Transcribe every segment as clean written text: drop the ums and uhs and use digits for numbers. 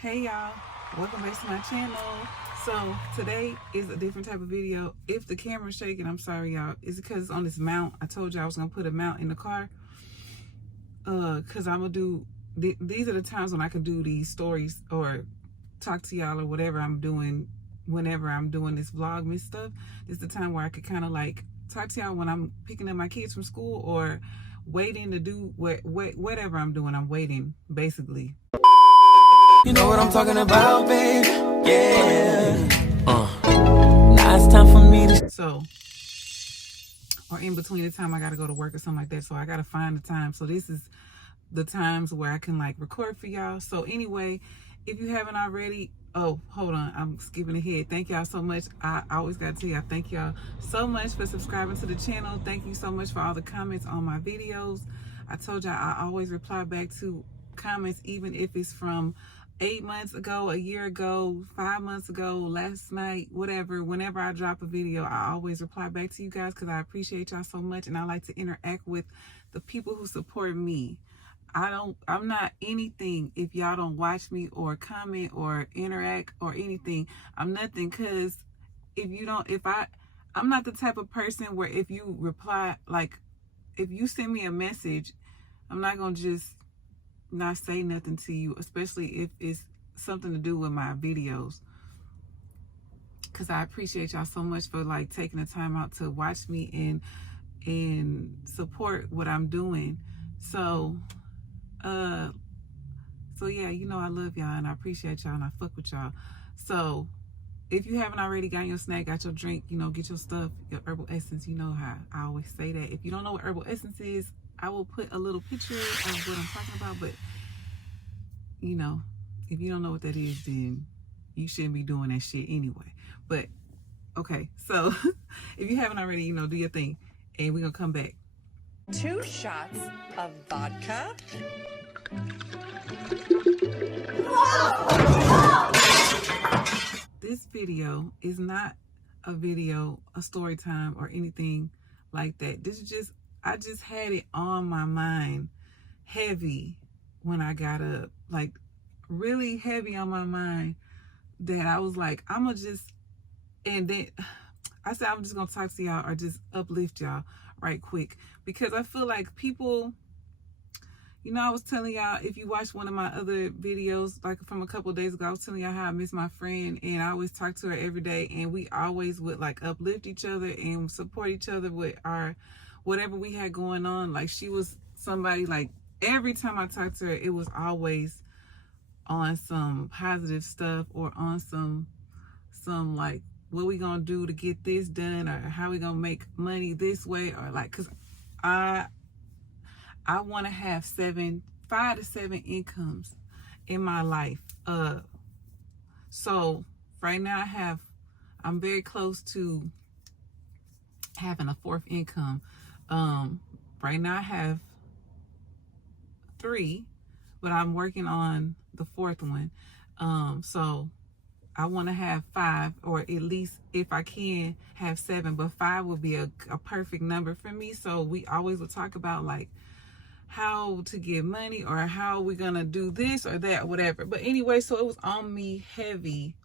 Hey y'all, welcome back to my channel. So today is a different type of video. If the camera's shaking, I'm sorry y'all. It's because it's on this mount. I told you I was gonna put a mount in the car. Cause I'm gonna do, these are the times when I can do these stories or talk to y'all or whatever I'm doing whenever I'm doing this VLOGMAS stuff. This is the time where I could kind of like talk to y'all when I'm picking up my kids from school or waiting to do whatever I'm doing. I'm waiting basically. You know what I'm talking about, babe? Yeah. Now it's time for me to. So, or in between the time I gotta go to work or something like that. So I gotta find the time. So this is the times where I can like record for y'all. So anyway, if you haven't already, oh, hold on, I'm skipping ahead. Thank y'all so much. I always gotta tell y'all, thank y'all so much for subscribing to the channel. Thank you so much for all the comments on my videos. I told y'all I always reply back to comments, even if it's from 8 months ago, a year ago, 5 months ago, last night, whatever. Whenever I drop a video, I always reply back to you guys because I appreciate y'all so much, and I like to interact with the people who support me. I'm not anything if y'all don't watch me or comment or interact or anything. I'm nothing, because I'm not the type of person where if you reply, like if you send me a message, I'm not gonna just not say nothing to you, especially if it's something to do with my videos, because I appreciate y'all so much for like taking the time out to watch me and support what I'm doing. So yeah, you know I love y'all and I appreciate y'all and I fuck with y'all. So if you haven't already got your snack, got your drink, you know, get your stuff, your herbal essence. You know how I always say that. If you don't know what herbal essence is, I will put a little picture of what I'm talking about, but you know, if you don't know what that is, then you shouldn't be doing that shit anyway. But okay, so if you haven't already, you know, do your thing and we're gonna come back. 2 shots of vodka. This video is not a video, a story time or anything like that. This is just, I just had it on my mind heavy when I got up, like really heavy on my mind, that I was like, I'm gonna just, and then I said, I'm just gonna talk to y'all or just uplift y'all right quick, because I feel like people, you know, I was telling y'all, if you watch one of my other videos, like from a couple of days ago, I was telling y'all how I miss my friend and I always talk to her every day, and we always would like uplift each other and support each other with our whatever we had going on. Like she was somebody, like every time I talked to her, it was always on some positive stuff or on some like, what we gonna do to get this done, or how we gonna make money this way, or like, cause I want to have 5 to 7 incomes in my life. So right now I'm very close to having a 4th income. Right now I have 3, but I'm working on the 4th one. So I want to have 5, or at least if I can have 7, but 5 would be a perfect number for me. So we always would talk about like how to get money or how we're gonna do this or that or whatever. But anyway, so it was on me heavy,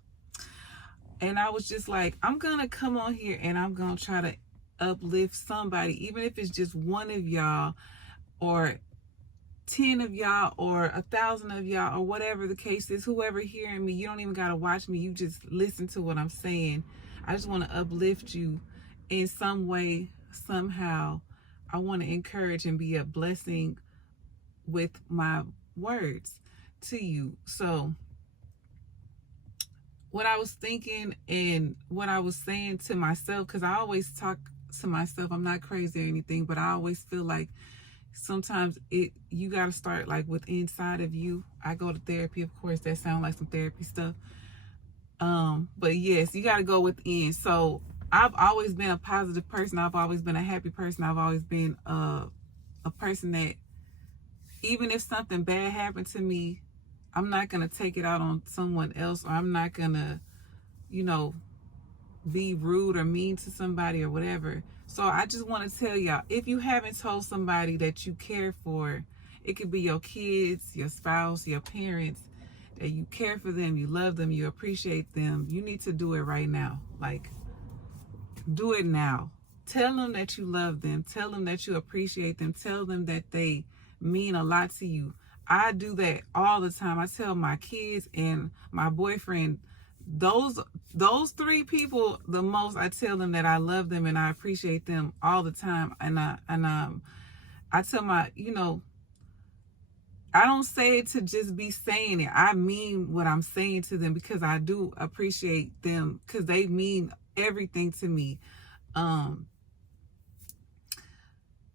and I was just like, I'm gonna come on here and I'm gonna try to uplift somebody, even if it's just one of y'all or 10 of y'all or 1,000 of y'all or whatever the case is. Whoever hearing me, you don't even gotta watch me, you just listen to what I'm saying. I just want to uplift you in some way, somehow. I want to encourage and be a blessing with my words to you. So what I was thinking and what I was saying to myself, because I always talk to myself, I'm not crazy or anything, but I always feel like sometimes you got to start like with inside of you. I go to therapy, of course, that sounds like some therapy stuff. But yes, you got to go within. So I've always been a positive person. I've always been a happy person. I've always been a person that even if something bad happened to me, I'm not going to take it out on someone else, or I'm not going to, you know, be rude or mean to somebody or whatever. So I just want to tell y'all, if you haven't told somebody that you care for, it could be your kids, your spouse, your parents, that you care for them, you love them, you appreciate them, you need to do it right now. Like, do it now. Tell them that you love them. Tell them that you appreciate them. Tell them that they mean a lot to you. I do that all the time. I tell my kids and my boyfriend, those three people the most. I tell them that I love them and I appreciate them all the time. And I tell my, I don't say it to just be saying it. I mean what I'm saying to them, because I do appreciate them, because they mean everything to me.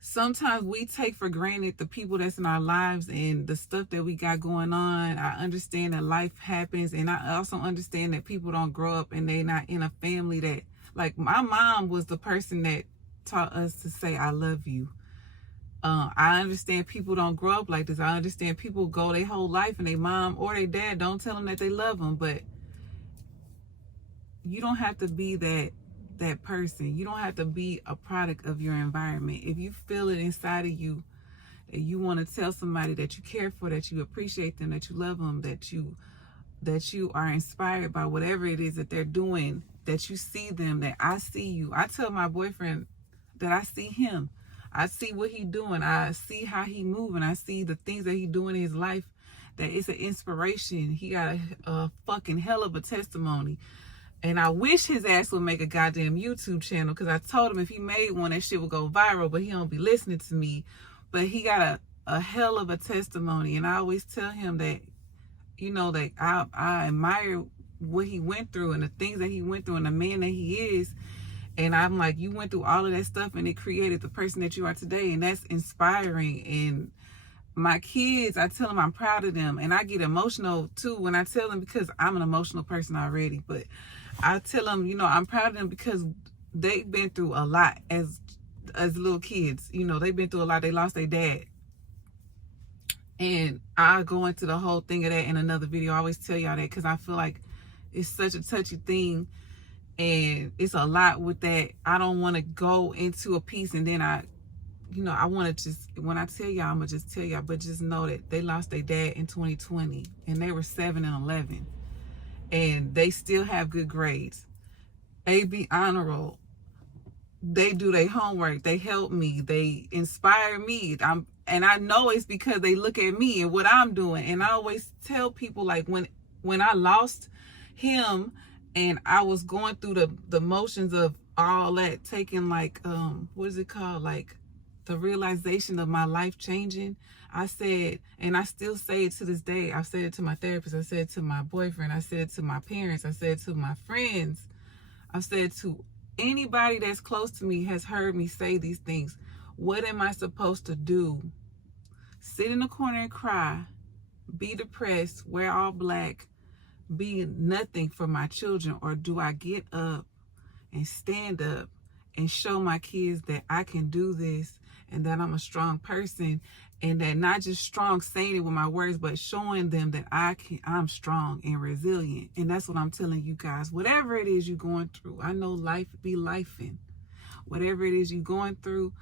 Sometimes we take for granted the people that's in our lives and the stuff that we got going on. I understand that life happens, and I also understand that people don't grow up and they're not in a family that, like, my mom was the person that taught us to say I love you. I understand people don't grow up like this. I understand people go their whole life and their mom or their dad don't tell them that they love them, but you don't have to be that person. You don't have to be a product of your environment. If you feel it inside of you that you want to tell somebody that you care for, that you appreciate them, that you love them, that you are inspired by whatever it is that they're doing, that you see them, that I see you. I tell my boyfriend that I see him. I see what he's doing. I see how he moving. I see the things that he's doing in his life, that it's an inspiration. He got a fucking hell of a testimony. And I wish his ass would make a goddamn YouTube channel, because I told him if he made one, that shit would go viral, but he don't be listening to me. But he got a hell of a testimony. And I always tell him that, that I admire what he went through and the things that he went through and the man that he is. And I'm like, you went through all of that stuff and it created the person that you are today. And that's inspiring. And my kids, I tell them I'm proud of them. And I get emotional too when I tell them, because I'm an emotional person already. But I tell them, I'm proud of them because they've been through a lot as little kids. They've been through a lot. They lost their dad. And I'll go into the whole thing of that in another video. I always tell y'all that because I feel like it's such a touchy thing. And it's a lot with that. I don't want to go into a piece and then I want to just, when I tell y'all, I'm going to just tell y'all, but just know that they lost their dad in 2020 and they were 7 and 11. And they still have good grades. AB honor roll. They do their homework. They help me. They inspire me. And I know it's because they look at me and what I'm doing. And I always tell people, like, when I lost him and I was going through the motions of all that, taking like, what is it called? Like the realization of my life changing. I said, and I still say it to this day. I've said it to my therapist. I said it to my boyfriend. I said it to my parents. I said it to my friends. I've said to anybody that's close to me has heard me say these things. What am I supposed to do? Sit in the corner and cry, be depressed, wear all black, be nothing for my children? Or do I get up and stand up and show my kids that I can do this and that I'm a strong person, and that not just strong saying it with my words, but showing them that I'm strong and resilient? And that's what I'm telling you guys. Whatever it is you're going through, I know life be lifing. Whatever it is you're going through,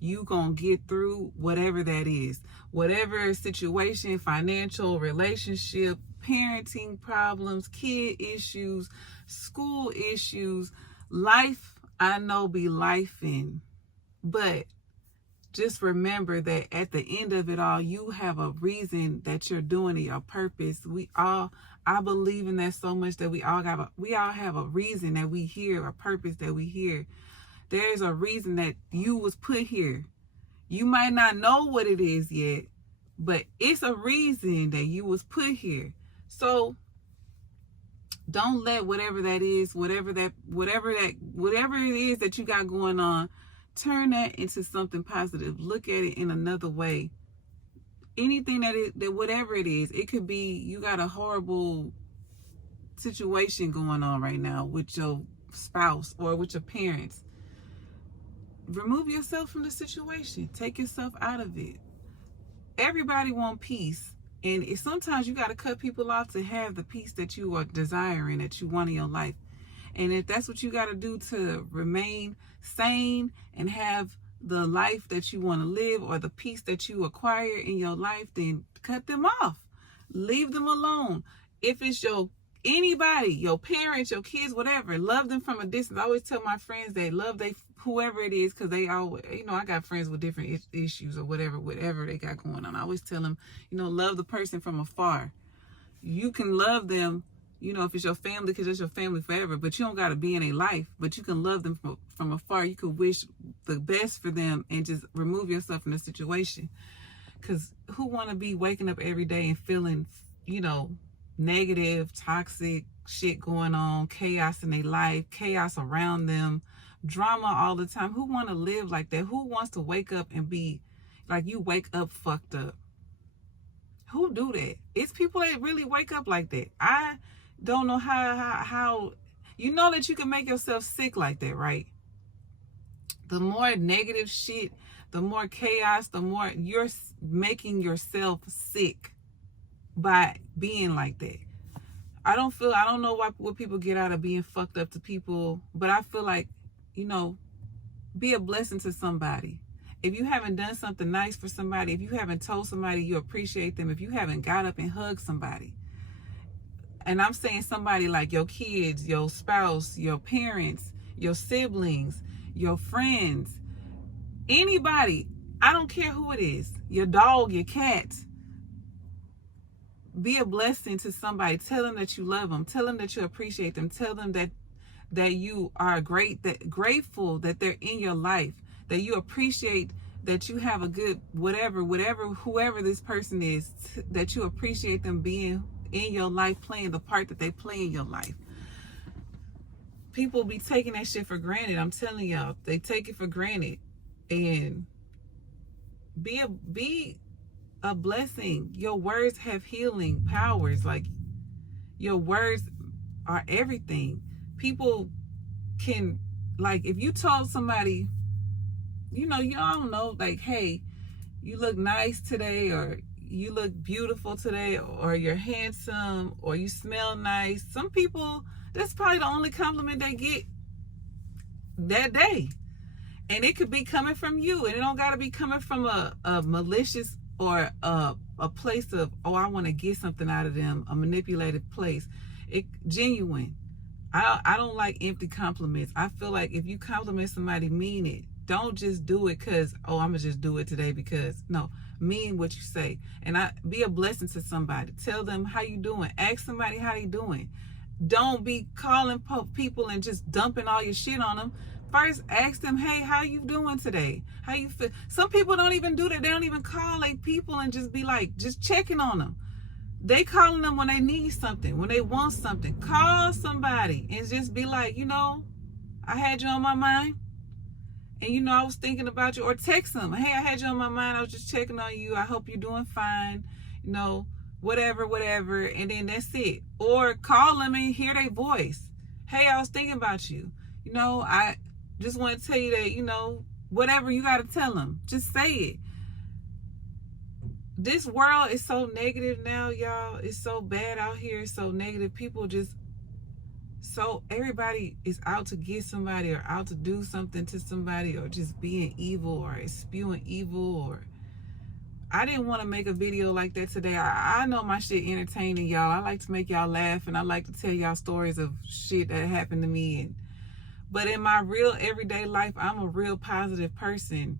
you gonna get through whatever that is. Whatever situation, financial, relationship, parenting problems, kid issues, school issues, life, I know be lifing. But just remember that at the end of it all, you have a reason that you're doing it, a purpose. I believe in that so much that we all have a reason that we here, a purpose that we here. There's a reason that you was put here. You might not know what it is yet, but it's a reason that you was put here. So don't let whatever that is, whatever it is that you got going on, turn that into something positive. Look at it in another way. Anything that whatever it is, it could be you got a horrible situation going on right now with your spouse or with your parents. Remove yourself from the situation. Take yourself out of it. Everybody wants peace. And sometimes you got to cut people off to have the peace that you are desiring, that you want in your life. And if that's what you got to do to remain sane and have the life that you want to live, or the peace that you acquire in your life, then cut them off. Leave them alone. if it's anybody, your parents, your kids, whatever, love them from a distance. I always tell my friends that love whoever it is, because they always, I got friends with different issues or whatever they got going on. I always tell them, love the person from afar. You can love them, if it's your family, because it's your family forever, but you don't got to be in a life, but you can love them from afar. You can wish the best for them and just remove yourself from the situation. Because who want to be waking up every day and feeling, negative, toxic shit going on, chaos in their life, chaos around them, drama all the time? Who want to live like that? Who wants to wake up and be like, you wake up fucked up? Who do that? It's people that really wake up like that. I don't know how that you can make yourself sick like that, right? The more negative shit, the more chaos, the more you're making yourself sick by being like that. I don't know what people get out of being fucked up to people, but I feel like, be a blessing to somebody. If you haven't done something nice for somebody, if you haven't told somebody you appreciate them, if you haven't got up and hugged somebody, and I'm saying somebody like your kids, your spouse, your parents, your siblings, your friends, anybody, I don't care who it is, your dog, your cat, be a blessing to somebody. Tell them that you love them. Tell them that you appreciate them. Tell them that you are grateful that they're in your life, that you appreciate that you have a good whoever this person is, that you appreciate them being in your life, playing the part that they play in your life. People be taking that shit for granted. I'm telling y'all, they take it for granted. And be a blessing. Your words have healing powers. Like, your words are everything. People can, like, if you told somebody, I don't know, like, hey, you look nice today, or you look beautiful today, or you're handsome, or you smell nice. Some people, that's probably the only compliment they get that day. And it could be coming from you, and it don't got to be coming from a malicious or a place of, I want to get something out of them, a manipulated place. It genuine. I don't like empty compliments. I feel like if you compliment somebody, mean it. Don't just do it because, I'm going to just do it today because. No, mean what you say. And be a blessing to somebody. Tell them how you doing. Ask somebody how they doing. Don't be calling people and just dumping all your shit on them. First, ask them, hey, how you doing today? How you feel? Some people don't even do that. They don't even call people and just be like, just checking on them. They calling them when they need something, when they want something. Call somebody and just be like, I had you on my mind. And, I was thinking about you. Or text them, hey, I had you on my mind. I was just checking on you. I hope you're doing fine. Whatever. And then that's it. Or call them and hear their voice. Hey, I was thinking about you. I just want to tell you that, whatever you got to tell them, just say it. This world is so negative now, y'all. It's so bad out here. It's so negative. People everybody is out to get somebody, or out to do something to somebody, or just being evil, or spewing evil. Or I didn't want to make a video like that today. I know my shit entertaining y'all. I like to make y'all laugh, and I like to tell y'all stories of shit that happened to me. But in my real everyday life, I'm a real positive person.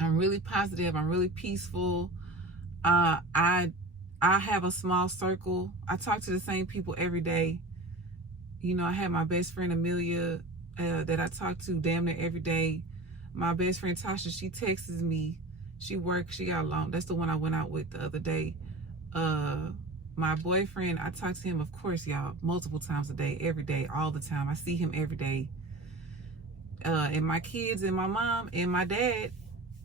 I'm really positive. I'm really peaceful. I have a small circle. I talk to the same people every day. I have my best friend Amelia that I talk to damn near every day. My best friend Tasha, she texts me. She works. She got along. That's the one I went out with the other day. My boyfriend, I talk to him, of course, y'all, multiple times a day, every day, all the time. I see him every day. And my kids and my mom and my dad,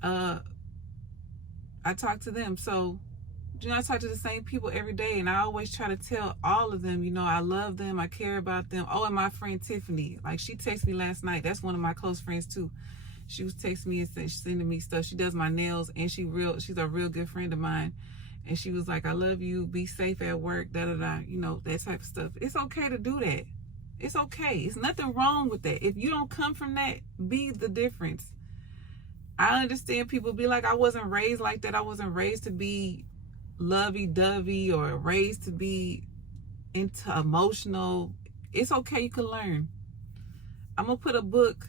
I talk to them. So, I talk to the same people every day, and I always try to tell all of them, I love them, I care about them. Oh, and my friend Tiffany, like, she texted me last night. That's one of my close friends too. She was texting me and sending me stuff. She does my nails, and she's a real good friend of mine. And she was like, I love you, be safe at work, that type of stuff. It's okay to do that. It's okay. It's nothing wrong with that. If you don't come from that, be the difference. I understand people be like, I wasn't raised like that. I wasn't raised to be lovey-dovey or raised to be into emotional, it's okay, you can learn. I'm gonna put a book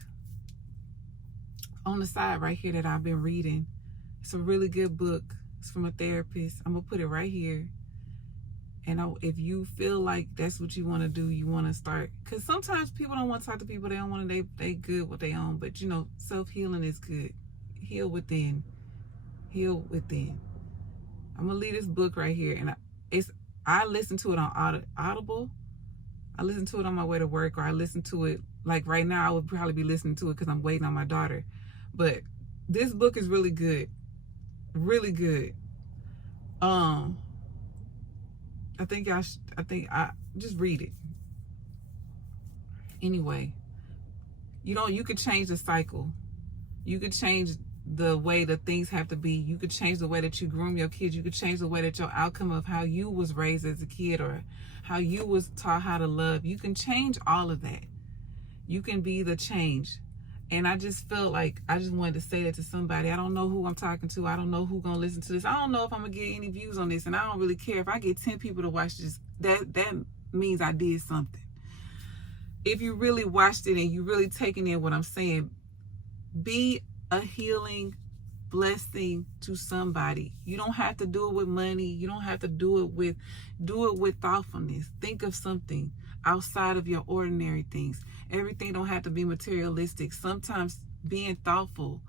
on the side right here that I've been reading. It's a really good book. It's from a therapist. I'm gonna put it right here. And if you feel like that's what you want to do, you want to start, because sometimes people don't want to talk to people. They don't want to, they good with their own. But self-healing is good. Heal within. Heal within. I'm gonna leave this book right here, and I listen to it on Audible. I listen to it on my way to work, or I listen to it like right now. I would probably be listening to it because I'm waiting on my daughter. But this book is really good, really good. I think I just read it. Anyway, you could change the cycle. You could change the way that things have to be. You could change the way that you groom your kids. You could change the way that your outcome of how you was raised as a kid, or how you was taught how to love. You can change all of that. You can be the change. And I just felt like I just wanted to say that to somebody. I don't know who I'm talking to. I don't know who's going to listen to this. I don't know if I'm going to get any views on this. And I don't really care. If I get 10 people to watch this, that means I did something. If you really watched it and you really taking in what I'm saying, be a healing blessing to somebody. You don't have to do it with money. You don't have to do it with thoughtfulness. Think of something outside of your ordinary things. Everything don't have to be materialistic. Sometimes being thoughtful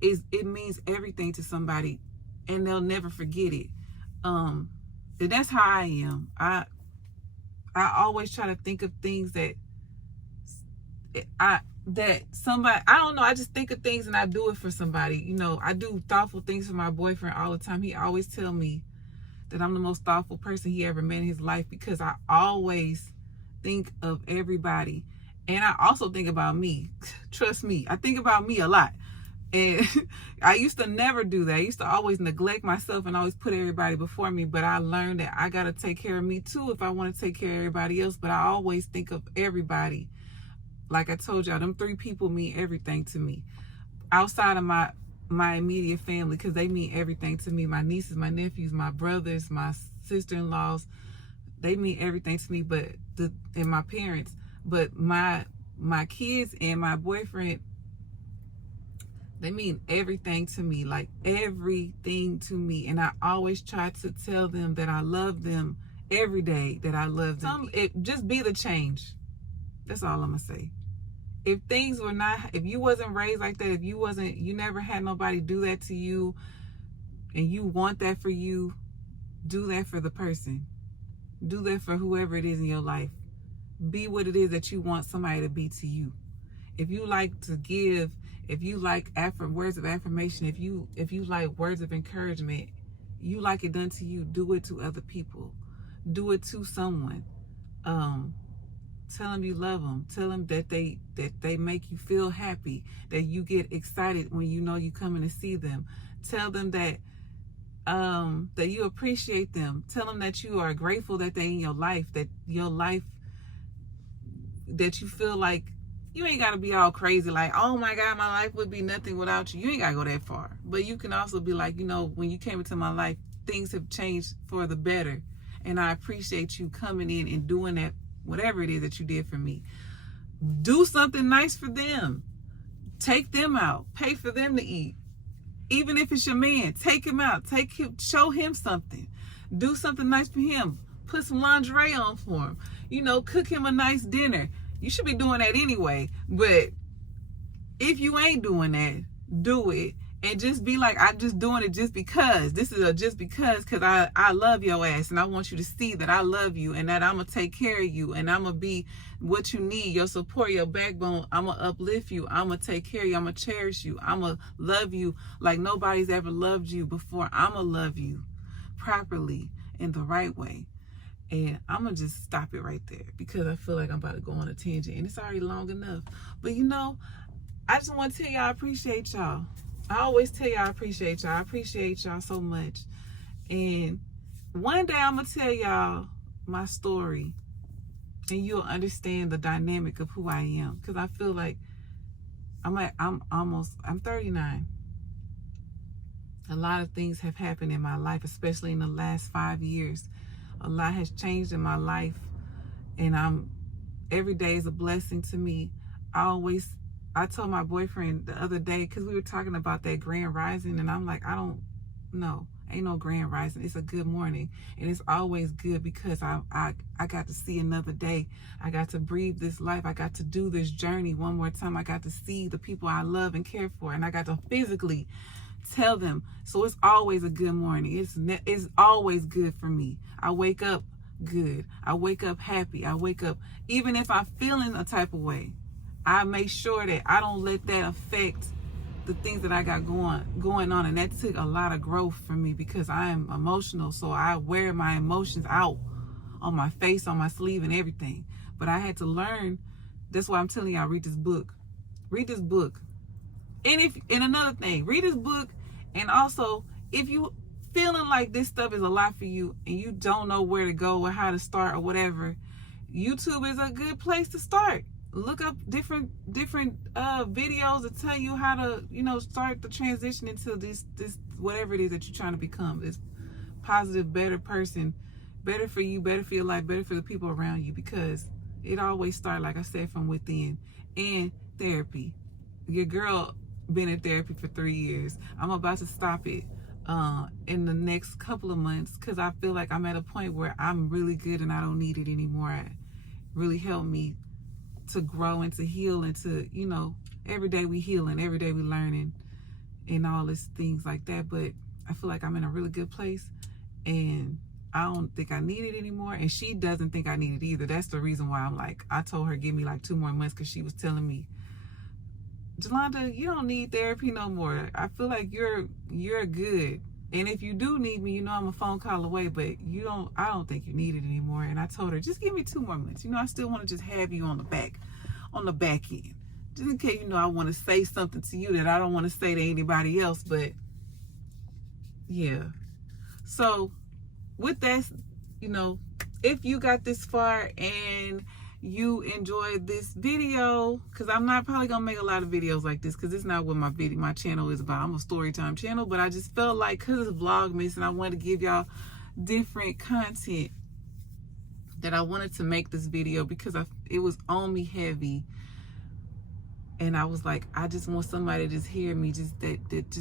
it means everything to somebody, and they'll never forget it. And that's how I am. I always try to think of things that somebody, I don't know, I just think of things and I do it for somebody. I do thoughtful things for my boyfriend all the time. He always tell me that I'm the most thoughtful person he ever met in his life, because I always think of everybody. And I also think about me. Trust me, I think about me a lot. And I used to never do that. I used to always neglect myself and always put everybody before me. But I learned that I got to take care of me too if I want to take care of everybody else. But I always think of everybody. Like I told y'all, them 3 people mean everything to me. Outside of my immediate family, because they mean everything to me. My nieces, my nephews, my brothers, my sister-in-laws, they mean everything to me. And my parents. But my kids and my boyfriend, they mean everything to me, like everything to me. And I always try to tell them that I love them every day, that I love them. Just be the change. That's all I'm gonna say. If you wasn't raised like that, if you never had nobody do that to you, and you want that for you, do that for the person. Do that for whoever it is in your life. Be what it is that you want somebody to be to you. If you like to give, if you like words of affirmation, if you like words of encouragement, you like it done to you, do it to other people. Do it to someone. Tell them you love them. Tell them that they make you feel happy, that you get excited when you know you coming to see them. Tell them that you appreciate them. Tell them that you are grateful that they in your life, that you feel like you ain't got to be all crazy like, oh my God, my life would be nothing without you. You ain't got to go that far. But you can also be like, when you came into my life, things have changed for the better. And I appreciate you coming in and doing that, whatever it is that you did for me. Do something nice for them. Take them out. Pay for them to eat. Even if it's your man, take him out. Show him something. Do something nice for him. Put some lingerie on for him. Cook him a nice dinner. You should be doing that anyway. But if you ain't doing that, do it. And just be like, I'm just doing it just because. This is just because I love your ass. And I want you to see that I love you and that I'm going to take care of you. And I'm going to be what you need, your support, your backbone. I'm going to uplift you. I'm going to take care of you. I'm going to cherish you. I'm going to love you like nobody's ever loved you before. I'm going to love you properly in the right way. And I'm going to just stop it right there because I feel like I'm about to go on a tangent. And it's already long enough. But I just want to tell y'all I appreciate y'all. I always tell y'all I appreciate y'all. I appreciate y'all so much. And one day I'm going to tell y'all my story. And you'll understand the dynamic of who I am. Because I feel like I'm 39. A lot of things have happened in my life, especially in the last 5 years. A lot has changed in my life, and every day is a blessing to me. I told my boyfriend the other day, because we were talking about that grand rising, and I'm like, I don't know. Ain't no grand rising. It's a good morning. And it's always good because I got to see another day. I got to breathe this life. I got to do this journey one more time. I got to see the people I love and care for. And I got to physically tell them. So it's always a good morning. It's always good for me. I wake up good. I wake up happy. I wake up, even if I'm feeling a type of way, I make sure that I don't let that affect the things that I got going on. And that took a lot of growth for me because I am emotional. So I wear my emotions out on my face, on my sleeve, and everything. But I had to learn. That's why I'm telling y'all, read this book. Read this book. And another thing, read this book. And also, if you feeling like this stuff is a lot for you and you don't know where to go or how to start or whatever, YouTube is a good place to start. Look up different videos to tell you how to, start the transition into this whatever it is that you're trying to become. This positive, better person, better for you, better for your life, better for the people around you, because it always starts, like I said, from within. And therapy. Your girl been in therapy for 3 years. I'm about to stop it in the next couple of months because I feel like I'm at a point where I'm really good and I don't need it anymore. It really helped me to grow and to heal and to, every day we healing, every day we learning and all these things like that. But I feel like I'm in a really good place and I don't think I need it anymore. And she doesn't think I need it either. That's the reason why I told her, give me like 2 more months, because she was telling me, Jolanda, you don't need therapy no more. I feel like you're good. And if you do need me, I'm a phone call away, but I don't think you need it anymore. And I told her, just give me 2 more months. I still want to just have you on the back end. Just in case, I want to say something to you that I don't want to say to anybody else. But yeah. So with that, if you got this far and you enjoyed this video, because I'm not probably gonna make a lot of videos like this because it's not what my channel is about. I'm a Storytime channel, but I just felt like, because it's Vlogmas and I wanted to give y'all different content, that I wanted to make this video because it was on me heavy. And I was like, I just want somebody to just hear me, just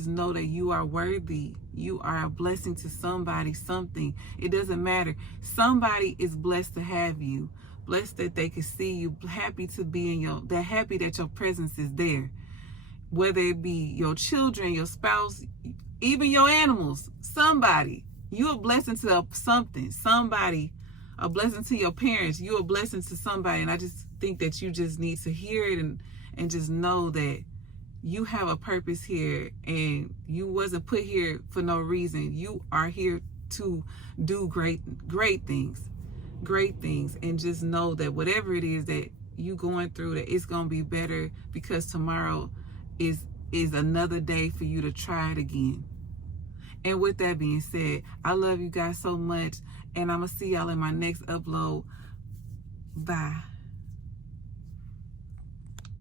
know that you are worthy. You are a blessing to somebody, something. It doesn't matter. Somebody is blessed to have you. Blessed that they can see you, happy to be they're happy that your presence is there. Whether it be your children, your spouse, even your animals, somebody. You're a blessing to something, somebody, a blessing to your parents. You're a blessing to somebody. And I just think that you just need to hear it and just know that you have a purpose here and you wasn't put here for no reason. You are here to do great things. Great things. And just know that whatever it is that you going through, that it's gonna be better, because tomorrow is another day for you to try it again. And with that being said, I love you guys so much, and I'm gonna see y'all in my next upload. Bye.